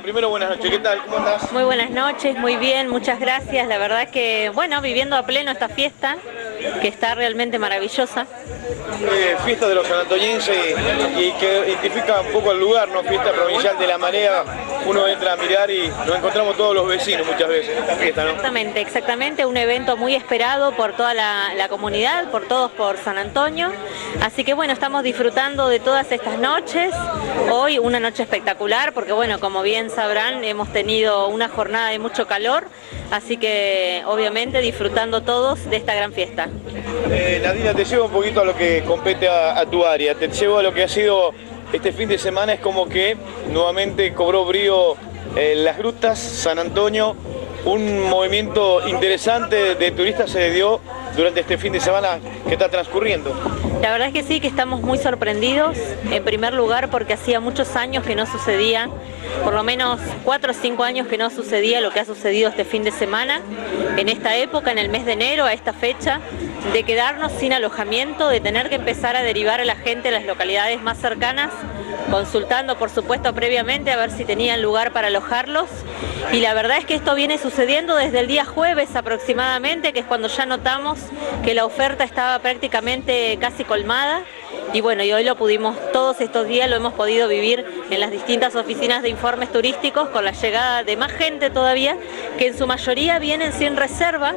Nadina, primero buenas noches, ¿qué tal? ¿Cómo andás? Muy buenas noches, muy bien, muchas gracias. La verdad que, bueno, viviendo a pleno esta fiesta, que está realmente maravillosa. Fiesta de los sanantoñenses y que identifica un poco el lugar, ¿no? Fiesta provincial de La Marea, uno entra a mirar y nos encontramos todos los vecinos muchas veces en esta fiesta, ¿no? Exactamente, exactamente, un evento muy esperado por toda la comunidad, por todos por San Antonio. Así que bueno, estamos disfrutando de todas estas noches. Hoy una noche espectacular porque bueno, como bien sabrán, hemos tenido una jornada de mucho calor, así que obviamente disfrutando todos de esta gran fiesta. Nadina, te llevo un poquito a lo que compete a tu área, te llevo a lo que ha sido este fin de semana. Es como que nuevamente cobró brío las grutas, San Antonio, un movimiento interesante de turistas se dio durante este fin de semana que está transcurriendo. La verdad es que sí, que estamos muy sorprendidos, en primer lugar porque hacía muchos años que no sucedía, por lo menos 4 o 5 años que no sucedía lo que ha sucedido este fin de semana, en esta época, en el mes de enero, a esta fecha, de quedarnos sin alojamiento, de tener que empezar a derivar a la gente a las localidades más cercanas, consultando por supuesto previamente a ver si tenían lugar para alojarlos, y la verdad es que esto viene sucediendo desde el día jueves aproximadamente, que es cuando ya notamos que la oferta estaba prácticamente casi colmada. Y bueno, y hoy lo pudimos, todos estos días lo hemos podido vivir en las distintas oficinas de informes turísticos con la llegada de más gente todavía, que en su mayoría vienen sin reserva.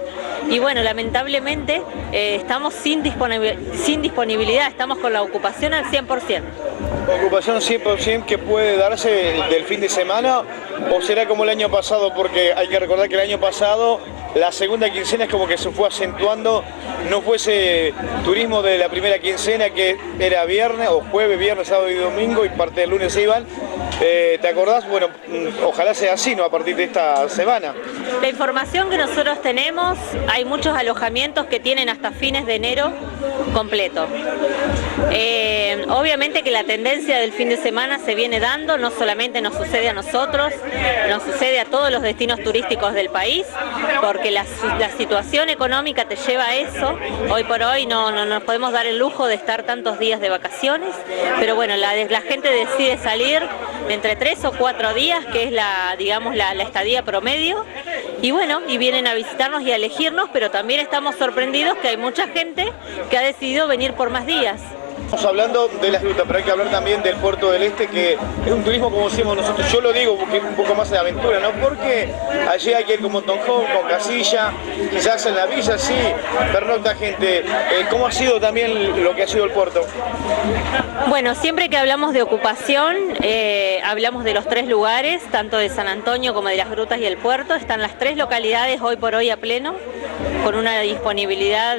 Y bueno, lamentablemente estamos sin disponibilidad, estamos con la ocupación al 100%. ¿Ocupación 100% que puede darse del fin de semana o será como el año pasado? Porque hay que recordar que el año pasado la segunda quincena es como que se fue acentuando, no fue ese turismo de la primera quincena que era viernes o jueves, viernes, sábado y domingo y parte del lunes se iban. ¿Te acordás? Bueno, ojalá sea así, ¿no? A partir de esta semana. La información que nosotros tenemos, hay muchos alojamientos que tienen hasta fines de enero completo. Obviamente que la tendencia del fin de semana se viene dando, no solamente nos sucede a nosotros, nos sucede a todos los destinos turísticos del país, porque la situación económica te lleva a eso. Hoy por hoy no nos podemos dar el lujo de estar tantos días de vacaciones, pero bueno, la gente decide salir entre 3 o 4 días, que es digamos, la estadía promedio, y bueno, y vienen a visitarnos y a elegirnos, pero también estamos sorprendidos que hay mucha gente que ha decidido venir por más días. Estamos hablando de las grutas, pero hay que hablar también del Puerto del Este, que es un turismo, como decimos nosotros, yo lo digo porque es un poco más de aventura, ¿no? Porque allí hay que ir con motorhome, con casilla, quizás en la villa, sí, pernocta gente. ¿Cómo ha sido también lo que ha sido el puerto? Bueno, siempre que hablamos de ocupación, hablamos de los 3 lugares, tanto de San Antonio como de las grutas y el puerto. Están las 3 localidades hoy por hoy a pleno, con una disponibilidad,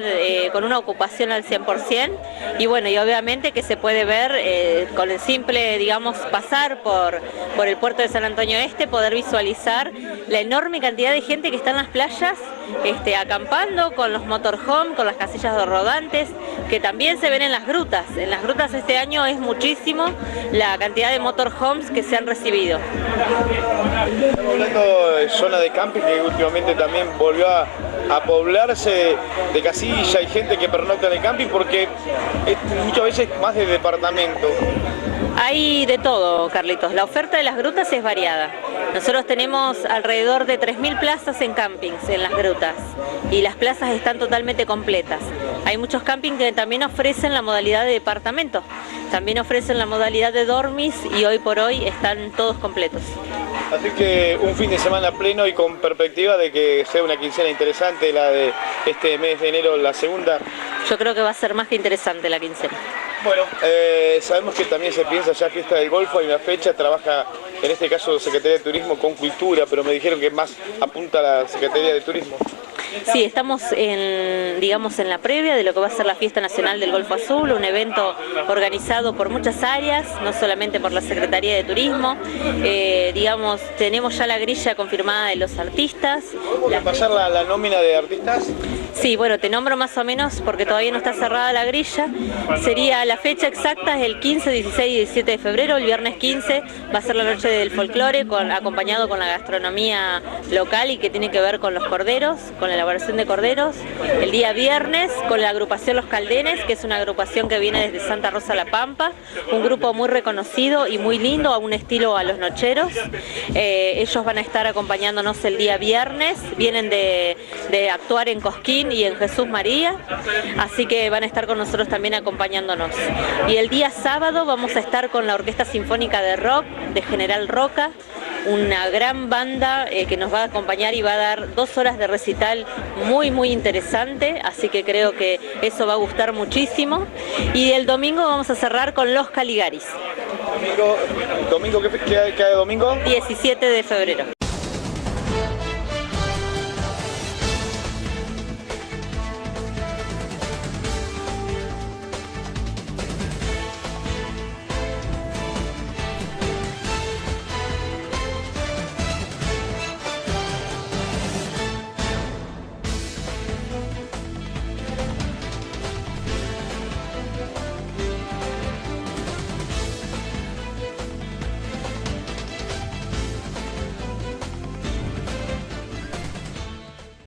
con una ocupación al 100%, y bueno, y obviamente que se puede ver con el simple, digamos, pasar por el puerto de San Antonio Este, poder visualizar la enorme cantidad de gente que está en las playas, acampando con los motorhome, con las casillas de rodantes, que también se ven en las grutas. En las grutas este año es muchísimo la cantidad de motorhomes que se han recibido. Estamos hablando de zona de camping que últimamente también volvió a poblarse de casilla, hay gente que pernocta en el camping porque muchas veces más de departamento. Hay de todo, Carlitos. La oferta de las grutas es variada. Nosotros tenemos alrededor de 3.000 plazas en campings en las grutas y las plazas están totalmente completas. Hay muchos campings que también ofrecen la modalidad de departamento, también ofrecen la modalidad de dormis y hoy por hoy están todos completos. Así que un fin de semana pleno y con perspectiva de que sea una quincena interesante la de este mes de enero, la segunda. Yo creo que va a ser más que interesante la quincena. Bueno, sabemos que también se piensa ya fiesta del Golfo, hay una fecha, trabaja en este caso Secretaría de Turismo con Cultura, pero me dijeron que más apunta a la Secretaría de Turismo. Sí, estamos digamos, en la previa de lo que va a ser la Fiesta Nacional del Golfo Azul, un evento organizado por muchas áreas, no solamente por la Secretaría de Turismo. Digamos, tenemos ya la grilla confirmada de los artistas. ¿Va a pasar la nómina de artistas? Sí, bueno, te nombro más o menos porque todavía no está cerrada la grilla. Sería la fecha exacta, es el 15, 16 y 17 de febrero, el viernes 15 va a ser la noche del folclore, acompañado con la gastronomía local y que tiene que ver con los corderos, con la elaboración de corderos. El día viernes con la agrupación Los Caldenes, que es una agrupación que viene desde Santa Rosa La Pampa, un grupo muy reconocido y muy lindo, a un estilo a los nocheros. Ellos van a estar acompañándonos el día viernes, vienen de actuar en Cosquín y en Jesús María, así que van a estar con nosotros también acompañándonos. Y el día sábado vamos a estar con la Orquesta Sinfónica de Rock de General Roca, una gran banda que nos va a acompañar y va a dar 2 horas de recital muy interesante, así que creo que eso va a gustar muchísimo. Y el domingo vamos a cerrar con Los Caligaris. ¿Domingo qué domingo? 17 de febrero.